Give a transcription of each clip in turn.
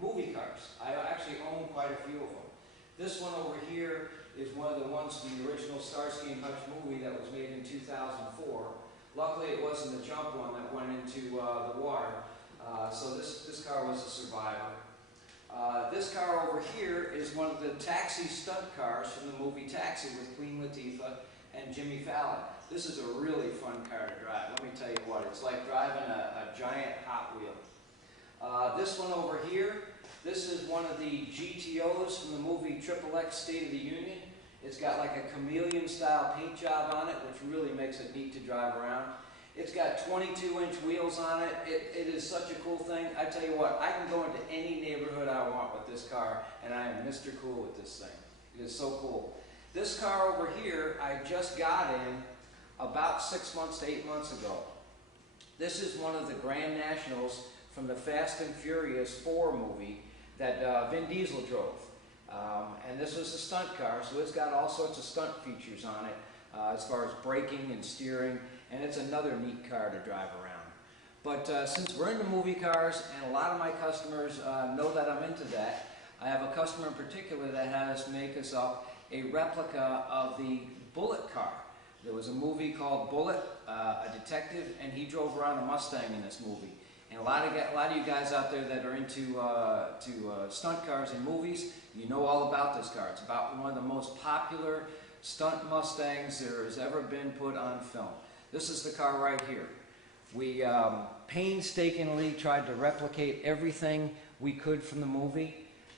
movie cars. I actually own quite a few of them. This one over here is one of the ones from the original Starsky and Hutch movie that was made in 2004. Luckily it wasn't the jump one that went into the water, so this car was a survivor. This car over here is one of the taxi stunt cars from the movie Taxi with Queen Latifah and Jimmy Fallon. This is a really fun car to drive. Let me tell you what, it's like driving a giant Hot Wheel. This one over here, this is one of the GTOs from the movie XXX State of the Union. It's got like a chameleon style paint job on it, which really makes it neat to drive around. It's got 22-inch wheels on it. It is such a cool thing. I tell you what, I can go into any neighborhood I want with this car, and I am Mr. Cool with this thing. It is so cool. This car over here, I just got in about 6 months to 8 months ago. This is one of the Grand Nationals from the Fast and Furious 4 movie that Vin Diesel drove. And this was a stunt car, so it's got all sorts of stunt features on it as far as braking and steering, and it's another neat car to drive around. But since we're into movie cars, and a lot of my customers know that I'm into that, I have a customer in particular that has make us up a replica of the Bullitt car. There was a movie called Bullitt, a detective, and he drove around a Mustang in this movie. And a lot of you guys out there that are into stunt cars and movies, you know all about this car. It's about one of the most popular stunt Mustangs there has ever been put on film. This is the car right here. We painstakingly tried to replicate everything we could from the movie.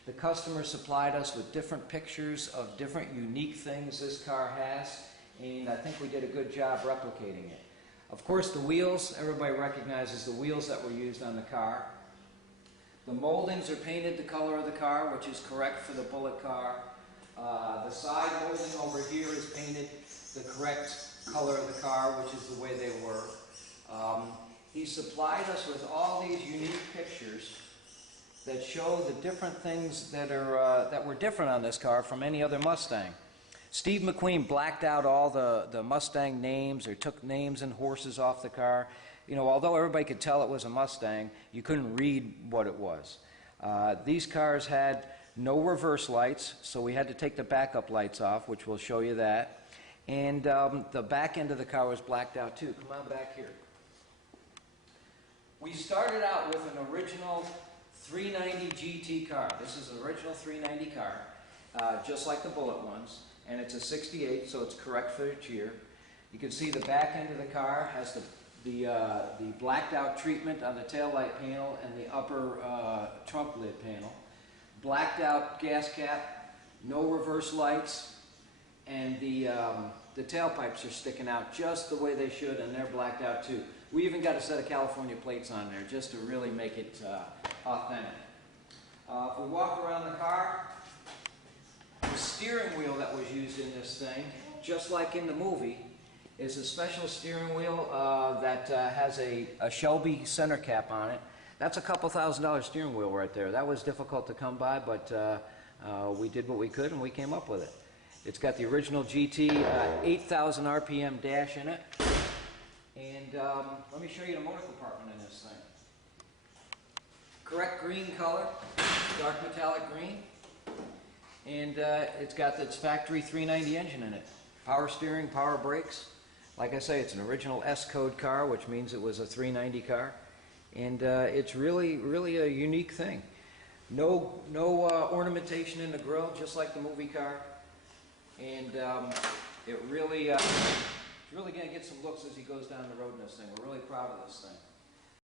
The customer supplied us with different pictures of different unique things this car has, and I think we did a good job replicating it. Of course, the wheels, everybody recognizes the wheels that were used on the car. The moldings are painted the color of the car, which is correct for the Bullitt car. The side molding over here is painted the correct color of the car, which is the way they were. He supplied us with all these unique pictures that show the different things that were different on this car from any other Mustang. Steve McQueen blacked out all the Mustang names, or took names and horses off the car. You know, although everybody could tell it was a Mustang, you couldn't read what it was. These cars had no reverse lights, so we had to take the backup lights off, which we'll show you that. And the back end of the car was blacked out too. Come on back here. We started out with an original 390 GT car. This is an original 390 car, just like the Bullitt ones. And it's a 68, so it's correct for each year. You can see the back end of the car has the blacked out treatment on the tail light panel and the upper trunk lid panel. Blacked out gas cap, no reverse lights, and the tailpipes are sticking out just the way they should, and they're blacked out too. We even got a set of California plates on there just to really make it authentic. If we walk around the car, the steering wheel that was used in this thing, just like in the movie, is a special steering wheel that has a Shelby center cap on it. That's a couple $1,000 steering wheel right there. That was difficult to come by, but we did what we could and we came up with it. It's got the original GT 8,000 RPM dash in it. And let me show you the motor compartment in this thing. Correct green color, dark metallic green. And it's got its factory 390 engine in it. Power steering, power brakes. Like I say, it's an original S-code car, which means it was a 390 car. And it's really a unique thing. No ornamentation in the grille, just like the movie car. And it's really going to get some looks as he goes down the road in this thing. We're really proud of this thing.